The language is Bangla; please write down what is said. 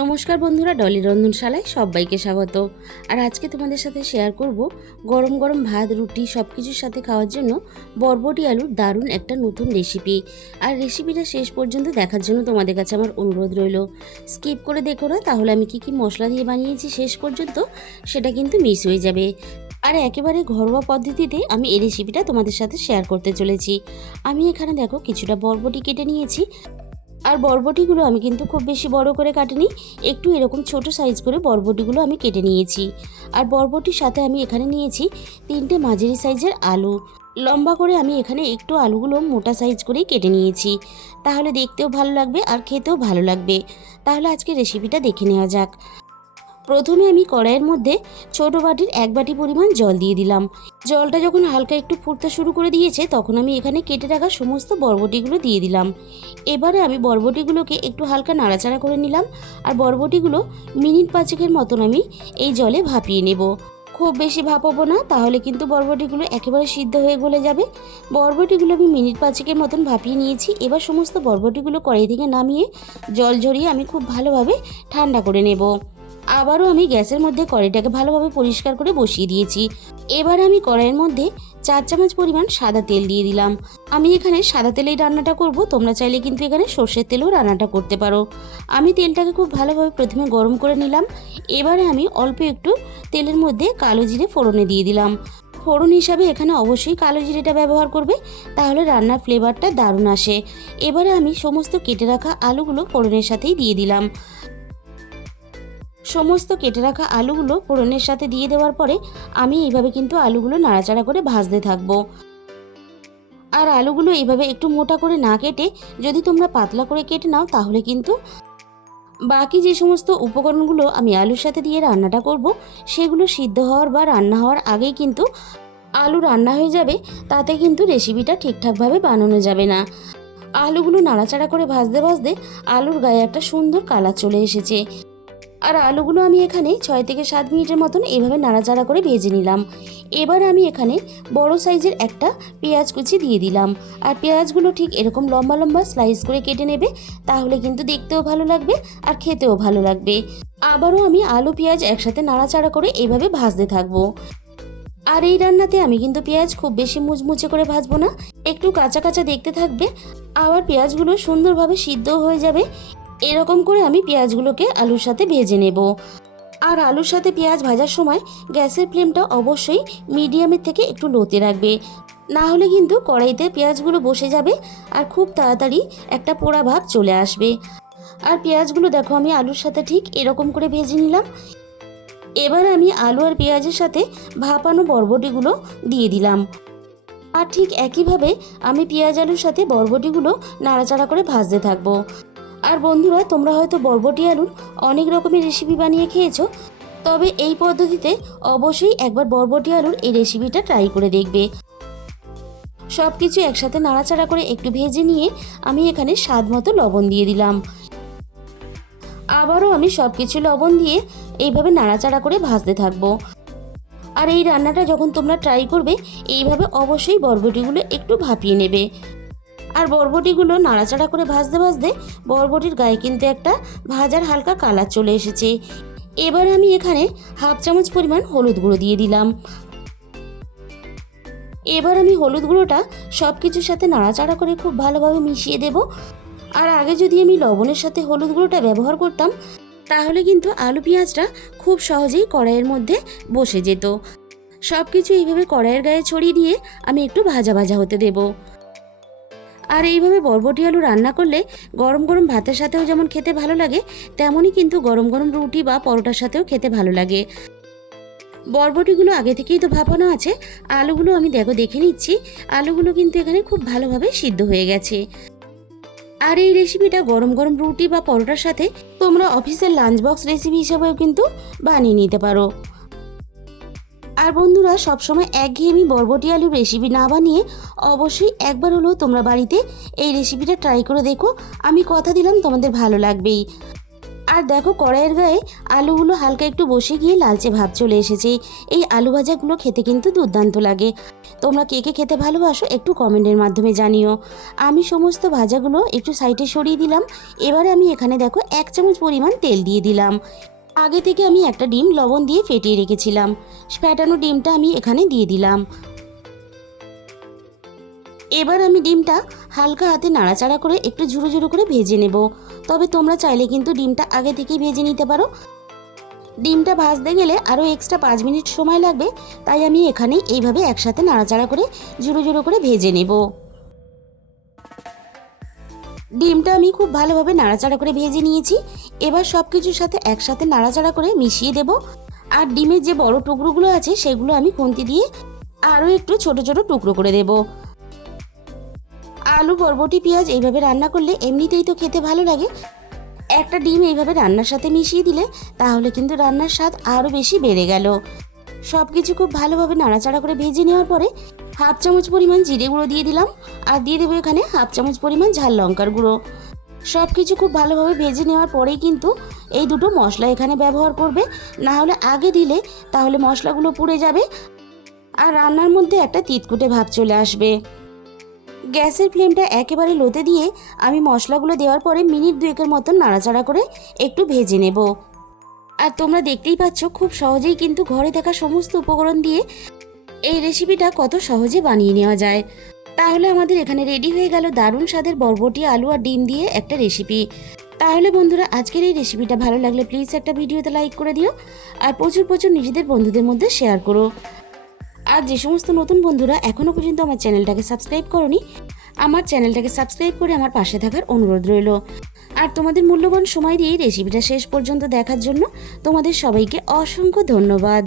নমস্কার বন্ধুরা, ডলি রন্ধনশালায় সবাইকে স্বাগত। আর আজকে তোমাদের সাথে শেয়ার করব গরম গরম ভাত, রুটি সব কিছুর সাথে খাওয়ার জন্য বরবটি আলুর দারুণ একটা নতুন রেসিপি। আর রেসিপিটা শেষ পর্যন্ত দেখার জন্য তোমাদের কাছে আমার অনুরোধ রইল। স্কিপ করে দেখো না, তাহলে আমি কি মশলা দিয়ে বানিয়েছি শেষ পর্যন্ত সেটা কিন্তু মিস হয়ে যাবে। আর একেবারে ঘরোয়া পদ্ধতিতে আমি এই রেসিপিটা তোমাদের সাথে শেয়ার করতে চলেছি। আমি এখানে দেখো কিছুটা বরবটি কেটে নিয়েছি। আর বরবটিগুলো আমি কিন্তু খুব বেশি বড় করে কাটিনি, একটু এরকম ছোট সাইজ করে বরবটিগুলো আমি কেটে নিয়েছি। আর বরবটির সাথে আমি এখানে নিয়েছি 3টে মাঝারি সাইজের আলু। লম্বা করে আমি এখানে একটু আলুগুলো মোটা সাইজ করেই কেটে নিয়েছি, তাহলে দেখতেও ভালো লাগবে আর খেতেও ভালো লাগবে। তাহলে আজকে রেসিপিটা দেখে নেওয়া যাক। প্রথমে আমি কড়াইয়ের মধ্যে ছোট বাটির 1 বাটি পরিমাণ জল দিয়ে দিলাম। জলটা যখন হালকা একটু ফুটতে শুরু করে দিয়েছে, তখন আমি এখানে কেটে রাখা সমস্ত বরবটিগুলো দিয়ে দিলাম। এবারে আমি বরবটিগুলোকে একটু হালকা নাড়াচাড়া করে নিলাম। আর বরবটিগুলো মিনিট 5 মতন আমি এই জলে ভাপিয়ে নেব। খুব বেশি ভাপাবো না, তাহলে কিন্তু বরবটিগুলো একেবারে সিদ্ধ হয়ে গলে যাবে। বরবটিগুলো আমি মিনিট 5 মতন ভাপিয়ে নিয়েছি। এবার সমস্ত বরবটিগুলো কড়াই থেকে নামিয়ে জল ঝরিয়ে আমি খুব ভালোভাবে ঠান্ডা করে নেব। আবারও আমি গ্যাসের মধ্যে কড়াইটাকে ভালোভাবে পরিষ্কার করে বসিয়ে দিয়েছি। এবার আমি কড়াইয়ের মধ্যে 4 চামচ পরিমাণ সাদা তেল দিয়ে দিলাম। আমি এখানে সাদা তেলেই রান্নাটা করব, তোমরা চাইলে কিন্তু এখানে সর্ষের তেলেও রান্নাটা করতে পারো। আমি তেলটাকে খুব ভালোভাবে প্রথমে গরম করে নিলাম। এবারে আমি অল্প একটু তেলের মধ্যে কালো জিরে ফোড়নে দিয়ে দিলাম। ফোড়ন হিসাবে এখানে অবশ্যই কালো জিরেটা ব্যবহার করবে, তাহলে রান্নার ফ্লেভারটা দারুণ আসে। এবারে আমি সমস্ত কেটে রাখা আলুগুলো ফোড়নের সাথেই দিয়ে দিলাম। সমস্ত কেটে রাখা আলুগুলো ফোড়নের সাথে দিয়ে দেওয়ার পরে আমি এইভাবে কিন্তু আলুগুলো নাড়াচাড়া করে ভাজতে থাকবো। আর আলুগুলো এইভাবে একটু মোটা করে না কেটে যদি তোমরা পাতলা করে কেটে নাও, তাহলে কিন্তু বাকি যে সমস্ত উপকরণগুলো আমি আলুর সাথে দিয়ে রান্নাটা করব, সেগুলো সিদ্ধ হওয়ার বা রান্না হওয়ার আগেই কিন্তু আলু রান্না হয়ে যাবে। তাতে কিন্তু রেসিপিটা ঠিকঠাকভাবে বানানো যাবে না। আলুগুলো নাড়াচাড়া করে ভাজতে ভাজতে আলুর গায়ে একটা সুন্দর কালার চলে এসেছে। আর আলুগুলো আমি এখানে 6 থেকে 7 মিনিটের মতন এভাবে নাড়াচাড়া করে ভেজে নিলাম। এবার আমি এখানে বড় সাইজের একটা পেঁয়াজ কুচি দিয়ে দিলাম। আর পেঁয়াজগুলো ঠিক এরকম লম্বা লম্বা স্লাইস করে কেটে নেবে, তাহলে কিন্তু দেখতেও ভালো লাগবে আর খেতেও ভালো লাগবে। আবারও আমি আলু পেঁয়াজ একসাথে নাড়াচাড়া করে এইভাবে ভাজতে থাকবো। আর এই রান্নাতে আমি কিন্তু পেঁয়াজ খুব বেশি মুচমুচে করে ভাজবো না, একটু কাঁচা কাঁচা দেখতে থাকবে। আবার পেঁয়াজগুলো সুন্দরভাবে সিদ্ধও হয়ে যাবে। এরকম করে আমি পেঁয়াজগুলোকে আলুর সাথে ভেজে নেব। আর আলুর সাথে পেঁয়াজ ভাজার সময় গ্যাসের ফ্লেমটা অবশ্যই মিডিয়ামের থেকে একটু লোতে রাখবে, না হলে কিন্তু কড়াইতে পেঁয়াজগুলো বসে যাবে আর খুব তাড়াতাড়ি একটা পোড়া ভাব চলে আসবে। আর পেঁয়াজগুলো দেখো আমি আলুর সাথে ঠিক এরকম করে ভেজে নিলাম। এবার আমি আলু আর পেঁয়াজের সাথে ভাপানো বরবটিগুলো দিয়ে দিলাম। আর ঠিক একইভাবে আমি পেঁয়াজ আলুর সাথে বরবটিগুলো নাড়াচাড়া করে ভাজতে থাকবো। আর বন্ধুরা, তোমরা হয়তো বরবটি আলুর অনেক রকমের রেসিপি বানিয়ে খেয়েছো, তবে এই পদ্ধতিতে অবশ্যই একবার বরবটি আলুর এই রেসিপিটা ট্রাই করে দেখবে। সব কিছু একসাথে নাড়াচাড়া করে একটু ভেজে নিয়ে আমি এখানে স্বাদ মতো লবণ দিয়ে দিলাম। আবারও আমি সব কিছু লবণ দিয়ে এইভাবে নাড়াচাড়া করে ভাজতে থাকবো। আর এই রান্নাটা যখন তোমরা ট্রাই করবে, এইভাবে অবশ্যই বরবটিগুলো একটু ভাপিয়ে নেবে। আর বরবটিগুলো নাড়াচাড়া করে ভাজতে ভাজতে বরবটির গায়ে কিন্তু একটা ভাজার হালকা কালার চলে এসেছে। এবার আমি এখানে 1/2 চামচ পরিমাণ হলুদ গুঁড়ো দিয়ে দিলাম। এবার আমি হলুদ গুঁড়োটা সব কিছুর সাথে নাড়াচাড়া করে খুব ভালোভাবে মিশিয়ে দেব। আর আগে যদি আমি লবণের সাথে হলুদ গুঁড়োটা ব্যবহার করতাম, তাহলে কিন্তু আলু পেঁয়াজটা খুব সহজেই কড়াইয়ের মধ্যে বসে যেত। সব কিছু এইভাবে কড়াইয়ের গায়ে ছড়িয়ে দিয়ে আমি একটু ভাজা ভাজা হতে দেবো। আর এইভাবে বরবটি আলু রান্না করলে গরম গরম ভাতের সাথেও যেমন খেতে ভালো লাগে, তেমনই কিন্তু গরম গরম রুটি বা পরোটার সাথেও খেতে ভালো লাগে। বরবটিগুলো আগে থেকেই তো ভাপানো আছে। আলুগুলো আমি দেখে নিচ্ছি, আলুগুলো কিন্তু এখানে খুব ভালোভাবে সিদ্ধ হয়ে গেছে। আর এই রেসিপিটা গরম গরম রুটি বা পরোটার সাথে তোমরা অফিসের লাঞ্চ বক্স রেসিপি হিসাবেও কিন্তু বানিয়ে নিতে পারো। আর বন্ধুরা, সবসময় একঘেয়েমি বরবটি আলুর রেসিপি না বানিয়ে অবশ্যই একবার হলেও তোমরা বাড়িতে এই রেসিপিটা ট্রাই করে দেখো। আমি কথা দিলাম তোমাদের ভালো লাগবেই। আর দেখো কড়াইয়ের গায়ে আলুগুলো হালকা একটু বসে গিয়ে লালচে ভাব চলে এসেছে। এই আলু ভাজাগুলো খেতে কিন্তু দুর্দান্ত লাগে। তোমরা কে কে খেতে ভালোবাসো একটু কমেন্টের মাধ্যমে জানিও। আমি সমস্ত ভাজাগুলো একটু সাইডে সরিয়ে দিলাম। এবারে আমি এখানে দেখো 1 চামচ পরিমাণ তেল দিয়ে দিলাম। আগে থেকে আমি একটা ডিম লবণ দিয়ে ফেটিয়ে রেখেছিলাম। ফেটানো ডিমটা আমি এখানে দিয়ে দিলাম। এবার আমি ডিমটা হালকা হাতে নাড়াচাড়া করে একটু ঝুরো ঝুরো করে ভেজে নেব। তবে তোমরা চাইলে কিন্তু ডিমটা আগে থেকেই ভেজে নিতে পারো। ডিমটা ভাজতে গেলে আরও এক্সট্রা 5 মিনিট সময় লাগবে, তাই আমি এখানে এইভাবে একসাথে নাড়াচাড়া করে ঝুরো ঝুরো করে ভেজে নেব। ডিমটা আমি খুব ভালোভাবে নাড়াচাড়া করে ভেজে নিয়েছি। এবার সব কিছুর সাথে একসাথে নাড়াচাড়া করে মিশিয়ে দেব। আর ডিমের যে বড় টুকরোগুলো আছে সেগুলো আমি খুন্তি দিয়ে আরও একটু ছোট ছোট টুকরো করে দেব। আলু, বরবটি, পেঁয়াজ এইভাবে রান্না করলে এমনিতেই তো খেতে ভালো লাগে। একটা ডিম এইভাবে রান্নার সাথে মিশিয়ে দিলে তাহলে কিন্তু রান্নার স্বাদ আরও বেশি বেড়ে গেল। সব কিছু খুব ভালোভাবে নাড়াচাড়া করে ভেজে নেওয়ার পরে 1/2 চামচ পরিমাণ জিরে গুঁড়ো দিয়ে দিলাম। আর দিয়ে দেবো এখানে 1/2 চামচ পরিমাণ ঝাল লঙ্কার গুঁড়ো। সব কিছু খুব ভালোভাবে ভেজে নেওয়ার পরেই কিন্তু এই দুটো মশলা এখানে ব্যবহার করবে, না হলে আগে দিলে তাহলে মশলাগুলো পুড়ে যাবে আর রান্নার মধ্যে একটা তিতকুটে ভাব চলে আসবে। গ্যাসের ফ্লেমটা একেবারে লোতে দিয়ে আমি মশলাগুলো দেওয়ার পরে মিনিট 2 মতন নাড়াচাড়া করে একটু ভেজে নেব। আর তোমরা দেখতেই পাচ্ছ খুব সহজেই কিন্তু ঘরে থাকা সমস্ত উপকরণ দিয়ে এই রেসিপিটা কত সহজে বানিয়ে নেওয়া যায়। তাহলে আমাদের এখানে রেডি হয়ে গেল দারুণ স্বাদের বরবটি, আলু আর ডিম দিয়ে একটা রেসিপি। তাহলে বন্ধুরা, আজকের এই রেসিপিটা ভালো লাগলে প্লিজ একটা ভিডিওতে লাইক করে দিও আর প্রচুর প্রচুর নিজেদের বন্ধুদের মধ্যে শেয়ার করো। আর যে সমস্ত নতুন বন্ধুরা এখনও পর্যন্ত আমার চ্যানেলটাকে সাবস্ক্রাইব করোনি, আমার চ্যানেলটাকে সাবস্ক্রাইব করে আমার পাশে থাকার অনুরোধ রইল। আর তোমাদের মূল্যবান সময় দিয়ে রেসিপিটা শেষ পর্যন্ত দেখার জন্য তোমাদের সবাইকে অসংখ্য ধন্যবাদ।